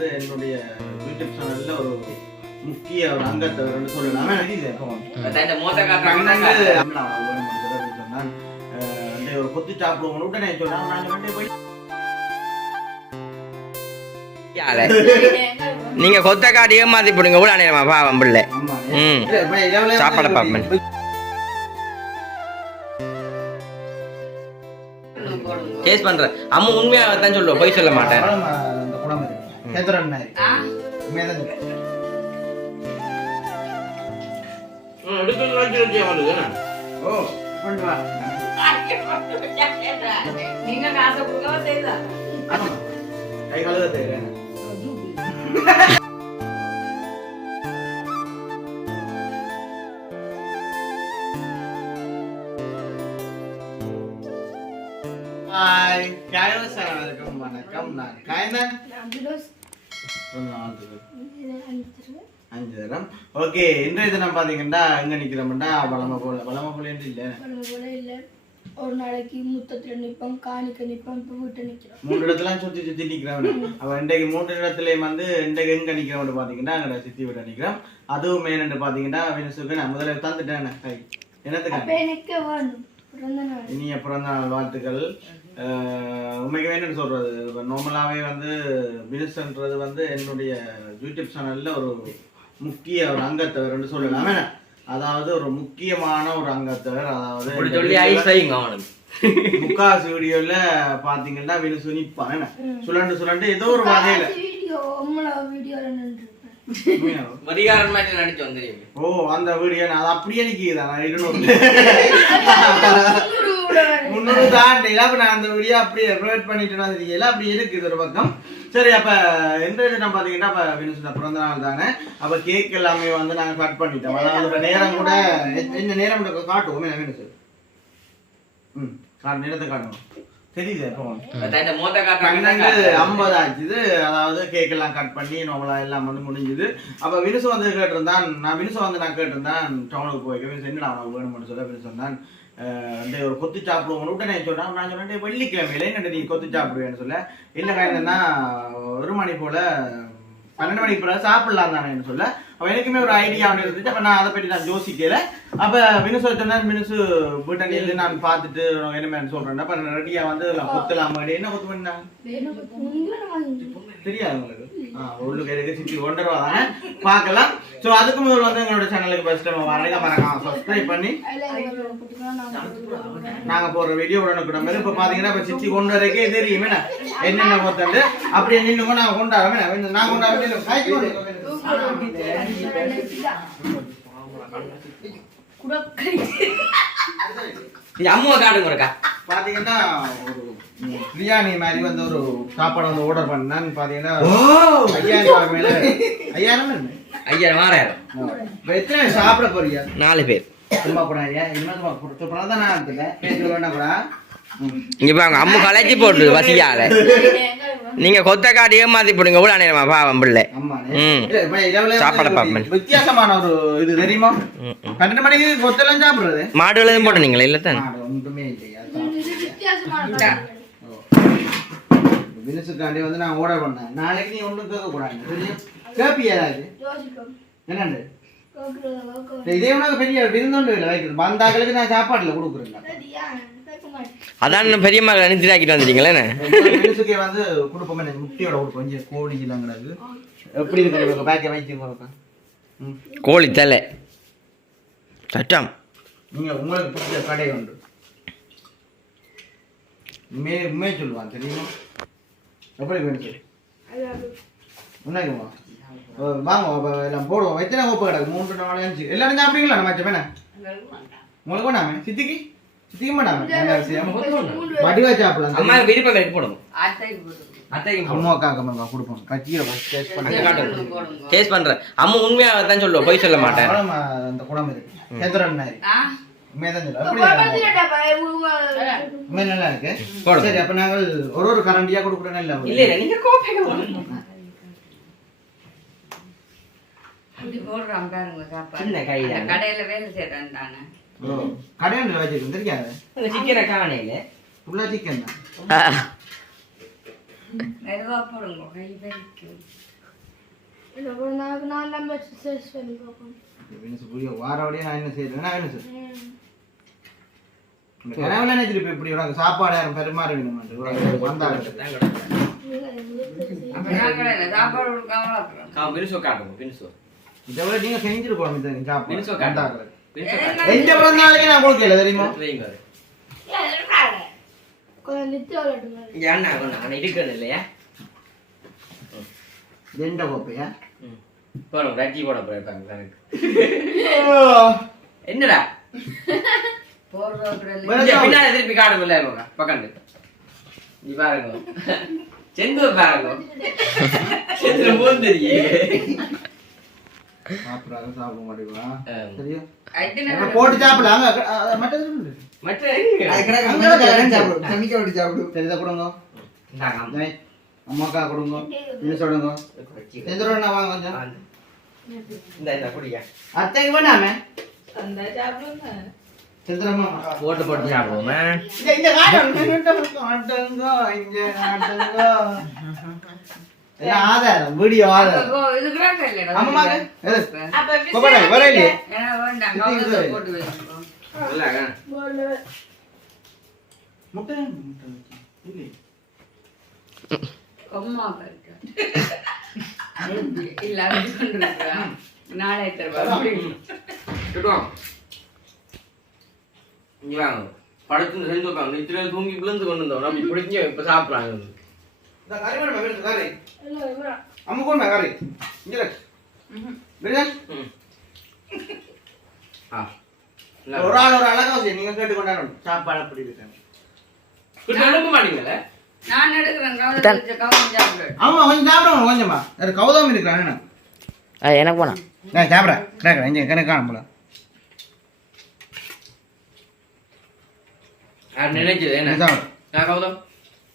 வந்து என்னுடைய யூடியூப் சேனல்ல ஒரு முக்கிய ஒரு அங்கத்தவர்னு சொல்லலாம். ஒரு கொத்து சாப்பிடுவோம் உடனே சொன்னாங்க நீங்க கொத்த காட்டி ஏமாத்தி போடுங்க கூட அனையமா பாவம் பிள்ளை. சாப்பாட பாப்பேன். டேஸ்ட் பண்றேன். அம்மா உண்மையா தான் சொல்லுவோம், போய் சொல்ல மாட்டேன். நீங்க காசு கொடுக்கவா செய்தா கை கழுவ தேவை. வணக்கம், நான் காயந்தன். ஓகே, இன்றைய தினம் பாத்தீங்கன்னா எங்க நிக்கிறோம்னா வளம போல இல்ல. ஒரு நாளைக்கு முத்தத்துல நிப்போம், காணிக்க நிப்போம், இப்ப வீட்டை நிக்கிறோம். 3 இடத்துல சுத்தி நிக்கிறோம். அவ இன்றைக்கு 3 இடத்துலயும் வந்து இன்றைக்கு எங்க நிக்கிறோம்னு பாத்தீங்கன்னா அங்க சித்தி வீட்டை நிக்கிறோம். அதுவும் மெயின் பாத்தீங்கன்னா வினசுக்கு நான் முதல்ல தந்துட்டேன். கை என்னத்துக்கு இனிய பிறந்த நாள் வாழ்த்துக்கள். உண்மைக்கு வேணும்னு சொல்றது, நார்மலாவே வந்து வினஸ்ன்றது வந்து என்னுடைய யூடியூப் சேனல்ல ஒரு முக்கிய ஒரு அங்கத்தவர்னு சொல்லலாம். அதாவது ஒரு முக்கியமான ஒரு அங்கத்தவர். அதாவது முக்காசு வீடியோல பாத்தீங்கன்னா வினசு நிப்பான் சுழண்டு ஏதோ ஒரு வகையில ஓ அந்த வீடியோ அது அப்படியே நிக்குதான் 200 தாண்டி நான் அந்த வீடியோ அப்படியே ப்ரொவைட் பண்ணிட்டு அப்படி இருக்குது ஒரு பக்கம். சரி, அப்ப எந்த நம்ம பாத்தீங்கன்னா அப்ப வினசுட பிறந்த நாள் தானே. அப்ப கேக் எல்லாமே வந்து நாங்க கட் பண்ணிட்டோம். அதாவது நேரம் கூட என்ன நேரம் காட்டுவோம் வினசு. நேரத்தை காட்டுவோம் தெரியுது. 50 ஆச்சுது. அதாவது கேக் எல்லாம் கட் பண்ணி நம்மளா எல்லாம் வந்து முடிஞ்சுது. அப்ப வினசு வந்து கேட்டிருந்தான். நான் கேட்டிருந்தேன் டவுனுக்கு போய் வினசு என்ன அவனுக்கு வேணும்னு சொல்ல வினசு சொன்னான் ஒரு கொத்து சாப்பிடுவோம் உடனே சொன்னான். நான் சொன்னேன் வெள்ளிக்கிழமையில என்ன நீ கொத்து சாப்பிடுவேன்னு சொல்ல. இல்லைக்கா என்னன்னா 1 மணி போல 12 மணிக்கு பிறகு சாப்பிடலாம் தானேன்னு சொல்ல. அப்ப எனக்குமே ஒரு ஐடியா ஒன்று இருந்துச்சு. அப்ப நான் அதை பற்றி நான் யோசிக்கல. அப்ப வினசு சொன்னேன், வினசு வீட்டணியில நான் பார்த்துட்டு என்ன சொல்றேன். அப்ப ரெடியா வந்து கொத்தலாம். என்ன கொத்து பண்ணாங்க தெரியாது உங்களுக்கு. உள்ளுக்கு இருக்கு சிட்டி 1 ரூபா தானே பார்க்கலாம். ஸோ அதுக்கு முதல் வந்து எங்களோட சேனலுக்கு ஃபர்ஸ்ட் டைம் வரலைங்க மறக்காம சப்ஸ்கிரைப் பண்ணி நாங்க போடுற வீடியோ உடனுக்குற மாதிரி. இப்ப பாத்தீங்கன்னா இப்ப சிட்டி கொண்டு வரைக்கே தெரியும் என்னென்ன கொத்தாண்டு அப்படியே நின்னுங்க. நாங்க கொண்டாடுறோம். நான் கொண்டாடுறேன். அம்மா காட்டுங்க. பாத்தீங்கன்னா ஒரு பிரியாணி மாதிரி வந்து ஒரு சாப்பாடு வந்து ஆர்டர் பண்ணான்னு பாத்தீங்கன்னா 5000 மேல 5000 எத்தனை சாப்பிட போறியா? 4 பேர். சும்மா போனாரியா இன்னும் தான் நான் பேசுறது வேண்டாம் கூட. இங்க பாருங்க, அம்மு கலைச்சி போட்டு வசியால நீங்க கொத்த காட்டி ஏமாத்தி போடுங்க கூட அனையமா பாவம் பிள்ளை. சாப்பாட பாப்பேன். வித்தியாசமான ஒரு இது தெரியுமா? 12 மணிக்கு கொத்தெல்லாம் சாப்பிடுறது மாடு எல்லாம் போட்டு நீங்களா இல்ல தான் ஒன்றுமே இல்லையா? வினசுக்காண்டி வந்து நான் ஆர்டர் பண்ணேன். நாளைக்கு நீ ஒன்றும் கேட்க கூடாது. கேப்பியா என்னண்டு இதே உனக்கு பெரிய விருந்தோண்டு வைக்கிறது. வந்தாக்களுக்கு நான் சாப்பாடுல கொடுக்குறேன். அதான் பெரிய மகள் அனுப்பிட்டு வந்துட்டீங்களே. வினசுக்கே வந்து கொடுப்போம். முட்டியோட கொடுப்போம். கொஞ்சம் கோழி இல்லைங்கிறது எப்படி இருக்கு பேக்கை வைத்து கோழி தலை சட்டம். நீங்க உங்களுக்கு பிடிச்ச கடை உண்டு உண்மையை சொல்லுவான் தெரியுமா? எப்படி வேணும் உண்மைக்குமா வாங்க எல்லாம் போடுவோம். எத்தனை கோப்பை கிடக்கு? 3 4 5 எல்லாரும் சாப்பிடுங்களா? நம்ம வேணா உங்களுக்கு வேணாமே சித்திக்கு மாட்டாம வடிவா சாப்பிடலாம். அம்மா விருப்பம் வைக்க போடுவோம். அம்மாக்காக கொடுப்போம். டேஸ்ட் பண்றேன். அம்மா உண்மையா தான் சொல்லுவோம், போய் சொல்ல மாட்டேன். அந்த குடம் இருக்கு நல்லா இருக்கு. சரி, அப்ப நாங்கள் ஒரு கரண்டியா கொடுக்குறோம். இல்ல நீங்க கடையில வேலை செய்யறேன் தானே. கடையில வச்சிருக்கேன் தெரியாது. சிக்கனை காணையில ஃபுல்லா சிக்கன் தான். மெதுவா போடுங்க. கை வலிக்கும். நான் நம்ம சர்ச் பண்ணி பார்ப்போம். புரிய வாரோடய நான் என்ன செய்யறேன் என்ன சார் கனவுல என்ன திருப்பி இப்படி உனக்கு சாப்பாடு யாரும் பெருமாற வேணும் வந்தாங்க சாப்பாடு கொடுக்காம பிரிசோ காட்டுங்க பிரிசோ இதை விட நீங்க செஞ்சிருக்கோம் இந்த சாப்பாடு பிரிசோ காட்டுங்க எந்த பிறந்தநாளைக்கு நான் கொடுக்கல தெரியுமா கொஞ்சம் நித்திய விளையாடுங்க. ஏன்னா நான் இருக்கிறது இல்லையா எந்த கோப்பையா போறோம் ரஜி போட போயிருக்காங்க என்னடா பின்னால திருப்பி காடு இல்ல பக்கண்டு நீ பாருங்க செந்தூர் பாருங்க செந்தூர் போன் தெரியும் சாப்பிடாத சாப்பிட மாட்டேங்களா ஆ. சரியா ஐட்டின போட்டு சாப்பிடலாம் மற்ற மற்ற சமைக்க விட்டு சாப்பிடு சரிதா கொடுங்க அம்மாக்கா கொடுங்க இன்னும் சொல்லுங்க செந்தூர் வாங்க கொஞ்சம் இந்த குடியா அத்தைக்கு வேண்டாமே அந்த சாப்பிடுங்க செந்தூரம்மா போட்டு போட்டு சாப்பிடுவோமே இந்த காட்டுங்க இங்க காட்டுங்க எல்லாம் ஆதாரம் வீடியோ ஆதாரம் இது கிராக் இல்லடா அம்மாக்கு அப்ப கோபடா வரலையே ஏனா வேண்டாம் கவுல போட்டு வைங்க இல்லங்க போல முட்டை இல்லை அம்மா பாருங்க இல்ல அது கொண்டிருக்கா நாளை தருவா கிட்டோம் இங்க வாங்க படுத்து செஞ்சு உட்காந்து நித்திரையில் தூங்கி விழுந்து கொண்டு வந்தோம் நம்ம பிடிச்சி இப்ப சாப்பிடறாங்க இந்த கறி வேணும் வேணும் கறி இல்ல இல்ல அம்மா கொண்டு கறி இங்க வேணும் ஆ ஒரு ஆள் ஒரு அழகா வச்சு நீங்க கேட்டு கொண்டாடணும் சாப்பாடு அப்படி இருக்காங்க கிட்ட அனுப்ப மாட்டீங்களே நான் எடுக்கிறேன் கவுல சாப்பிடு ஆமா கொஞ்சம் சாப்பிடுவோம் கொஞ்சமா அது கௌதம் இருக்கிறான் எனக்கு போனா நான் சாப்பிட்றேன் கேட்குறேன் இங்கே கணக்கு காணும் போல யார் நினைச்சது என்ன சாப்பிடு நான் கௌதம்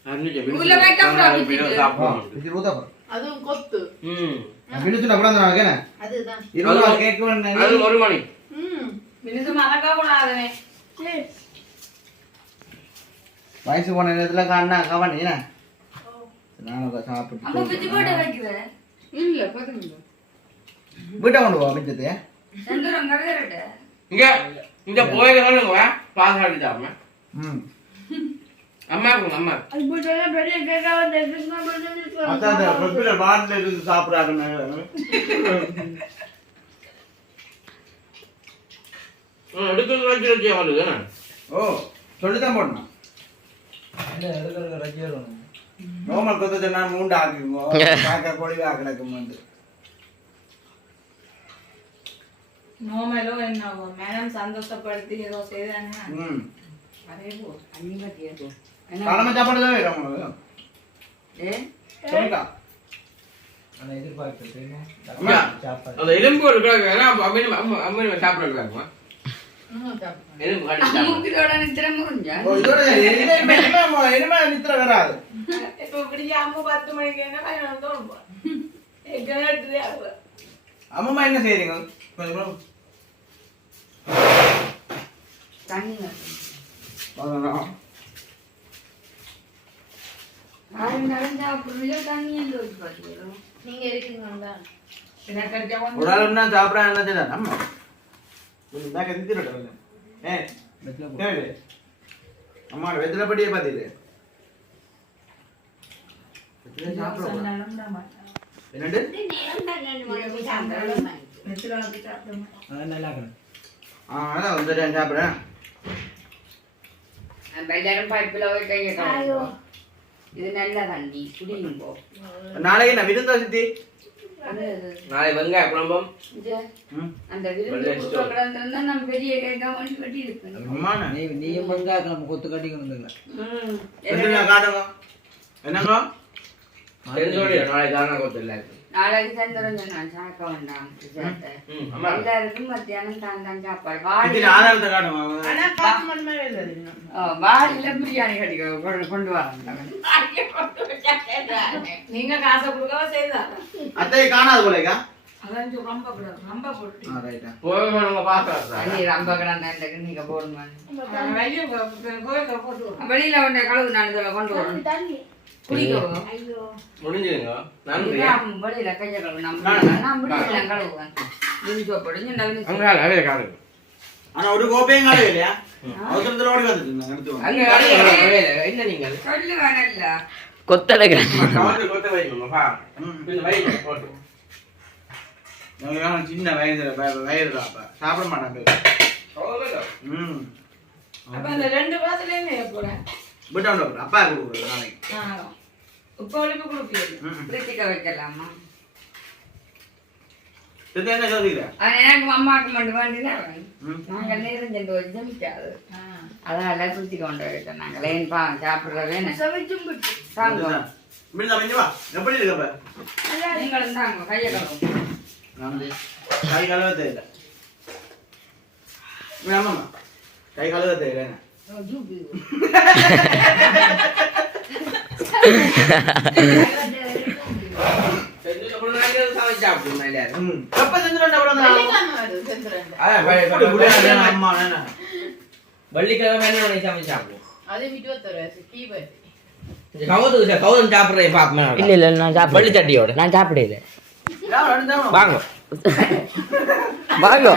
யார் நினைச்சது உள்ள வைக்க கூடாது சாப்பிடுவோம் இது ஊதா போகிறேன் அதுவும் கொத்து மினிச்சுனா கூட நான் கேனே அதுதான் 20 நாள் கேட்க வேண்டிய அது ஒரு மணி மினிசு மறக்க கூடாதுனே வயசு போன நேரத்தில் காணா கவனி என்ன நானும் அம்மா சாப்பிட்டு பிச்சு போட்டு வைக்கிறேன் இல்ல பாருங்க வீட்டை கொண்டு போ மிச்சத்தை செந்தூரம் கரையறட்ட இங்க இங்க போய் சொல்லுங்க பாஸ் ஆடிட்டாம ம் அம்மாக்கு அம்மா அது போட்டா பெரிய கேக்கா வந்து கிருஷ்ணா பண்ணி அதான் ஃப்ரிட்ஜில் பாட்டில் இருந்து சாப்பிட்றாருன்னு எடுக்கிறது வச்சு வச்சு அவளுக்கு ஓ சொல்லித்தான் போடணும் நோமல் கொத்து நான் மூண்டு ஆக்கிக்குமோ காக்கா கொடிவா கிடக்கும் வந்து நோமலோ என்ன மேடம் சந்தோஷப்படுத்தி ஏதோ செய்தாங்க ம் அதே போ அன்னிமதியே போ காலமா சாப்பாடு தான் வேணும் உங்களுக்கு ஏ சொல்லிட்டா அம்மா அந்த எலும்பு இருக்காங்க அம்மா சாப்பிடுறாங்க எலும்பு கடிச்சு மூக்கிலோட நித்திர முறிஞ்சா ஓ இதோட இனிமே நித்திர வராது இப்போ இப்படி அம்மா 10 மணிக்கு என்ன பண்ணணும் தோணும் எங்கடா அம்மா என்ன செய்றீங்க கொஞ்சம் தண்ணி வரணும் ஆறு நடந்தா அப்புறம் தண்ணி எல்லாம் வச்சு பார்த்துக்கிறோம் நீங்க இருக்கீங்களா என்ன கடிச்சா ஒரு ஆள் என்ன சாப்பிட என்ன செய்யலாம் அம்மா கொஞ்சம் பேக்க நிறுத்திடல கேளு அம்மா வெத்தலை படியே பார்த்துது என்னண்டு அதான் வந்துட்டேன் சாப்பிட்றேன் எல்லாரும் பைப்பில் போய் கையை கழுவுங்க. இது நல்ல தண்ணி குடியும் போ நாளைக்கு நான் விருந்தா சித்தி நாளை வெங்காய குழம்பம் அந்த விருந்து கிடந்திருந்தா நம்ம பெரிய கேட்கா வண்டி கட்டி இருக்கு அம்மாண்ணா நீயும் வெங்காயம் நம்ம கொத்து கட்டி கொண்டு காட்டுங்க என்னங்க தெரிஞ்சோடி நாளை தாரணா கொத்து இல்லை நாளைக்கு தந்துடும் நான் சாக்க வேண்டாம் எல்லாருக்கும் மத்தியானம் தான் சாப்பாடு இதுல ஆதாரத்தை காட்டுங்க வாடியில பிரியாணி கட்டி கொண்டு வராங்க நீங்க காசை கொடுக்கவா செய்தா அத்தையை காணாது போலேக்கா அதான் ரொம்ப கூடாது ரொம்ப போட்டு ரைட்டா போய் நம்ம பார்க்கலாம் நீ ரொம்ப கிடந்த நீங்க போடுங்க வெளியில கொண்டு கழுவு நான் இதில் கொண்டு வரணும் தண்ணி குளிக்கவோ முடிஞ்சுங்க நன்றி வெளியில கையை கழுவு நான் முடியல கழுவுவேன் அங்கே காடு ஆனா ஒரு கோப்பையும் காலம் இல்லையா அவசரத்துல ஓடி வந்துட்டு எடுத்து என்ன நீங்கள் சொல்லு வேணல்ல கொத்தடை கொத்த வைக்கணும் போட்டு சின்ன வயதுல அப்ப சாப்பிட மாட்டாங்க அப்ப அந்த 2 பாத்திரமே போறேன் விட்டோம் அப்பா கொடுக்குறது நாளைக்கு உப்பு ஒளிப்பு கொடுப்பீங்க பிரிச்சிக்க வைக்கலாமா என்ன சொல்றீங்க எனக்கு அம்மாவுக்கு மட்டும் வேண்டினா நாங்கள் நேரம் சென்று வச்சு மிச்சாது அதான் பிரிச்சு கொண்டு போயிட்டோம் நாங்கள் ஏன் சாப்பிட்றவே எப்படி இருக்கப்ப நீங்களும் தாங்க கையை கழுவும் கை கழுவ தெரியல ஆமாம்மா கை கழுவ தெரியல வெள்ளிக்கிழமை சாப்பிடுறேன் பாப்பேன் இல்ல இல்ல நான் சாப்பிட வெள்ளி சட்டியோட நான் சாப்பிடல வாங்க வாங்க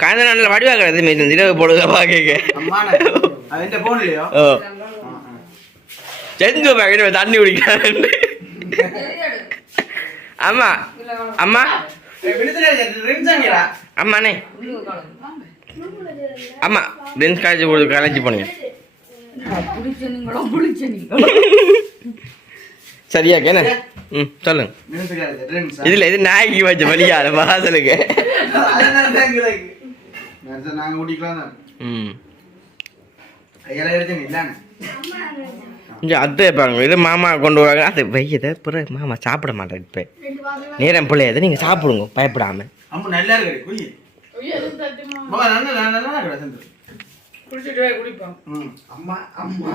காந்த நாளில் வடிவாகிறது மீது இரவு போடுங்க பாக்க செஞ்சு பாக்க தண்ணி குடிக்கிறேன் ஆமா அம்மா அம்மாண்ணே ஆமா டென்ஸ் காலேஜ் போடுது காலேஜ் போனீங்க சரியா கேன ம் சொல்லுங்க இதுல இது நாய்க்கு வச்ச வழியால வாசலுக்கு நாங்க குடிக்கலாம் ம் இல்லானே கொஞ்சம் அத்தை பாருங்க இது மாமா கொண்டு வராங்க அது வையதை பிறகு மாமா சாப்பிட மாட்டேன் இப்போ நேரம் பிள்ளையதை நீங்கள் சாப்பிடுங்க பயப்படாம அம்மா நல்லா இருக்கு குடி குடிச்சிட்டு குடிப்போம் அம்மா அம்மா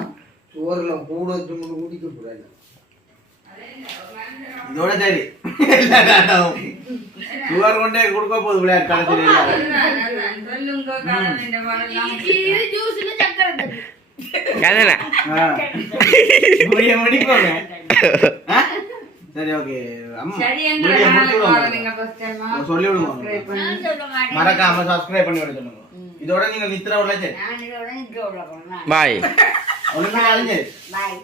சோறுல கூட குடிக்க கூடாது இதோட சரி சுவர் கொண்டே கொடுக்க போகுது விளையாட்டு முடிப்போங்க சரி ஓகே சொல்லி விடுங்க மறக்காம சப்ஸ்கிரைப் பண்ணி விட சொல்லுங்க இதோட நீங்க நித்திர விடல சரி பாய் ஒண்ணுமே அழிஞ்சு பாய்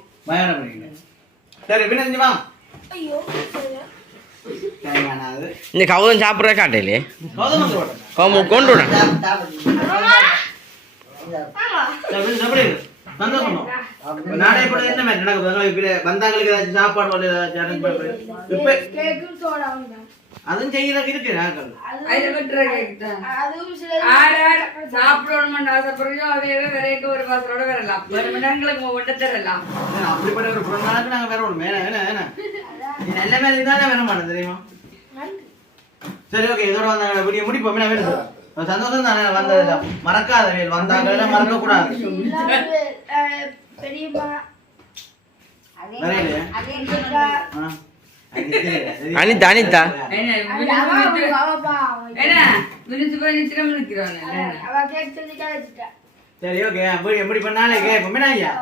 பண்ணிக்கிறேன் சரி பின்ன செஞ்சு வா இந்த கவுதம் சாப்பிட்ற காட்டையிலே கொண்டு விட நாடே கூட என்ன மாதிரி நடக்குது வந்தாங்களுக்கு ஏதாச்சும் சாப்பாடு அதுவும் செய்யறதுக்கு இருக்கு சாப்பிடணும் ஆசைப்படுறோம் அதே வெரைட்டி ஒரு பாசரோட வரலாம் ஒட்ட தரலாம் அப்படிப்பட்ட ஒரு பிறந்தநாளுக்கு நாங்க வேற ஒண்ணு வேணா நல்ல வேலைக்கு தானே வேணும் மாட்டோம் தெரியுமா சரி ஓகே இதோட வந்தாங்க வீடியோ முடிப்போம் வேணும் சந்தோஷம் தானே வந்தது மறக்காத வேல் வந்தாங்க மறக்க கூடாது அனிதா அனிதா சரி ஓகே எப்படி பண்ணாலே கேட்போம் ஐயா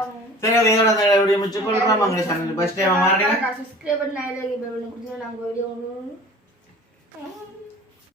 சரி ஓகே இதோட அந்த வீடியோ முடிச்சு கொள்றோம் மங்கள சேனல் ஃபர்ஸ்ட் டைம் மாறீங்க சப்ஸ்கிரைப் பண்ணி லைக் பண்ணி கொடுங்க நாங்க வீடியோ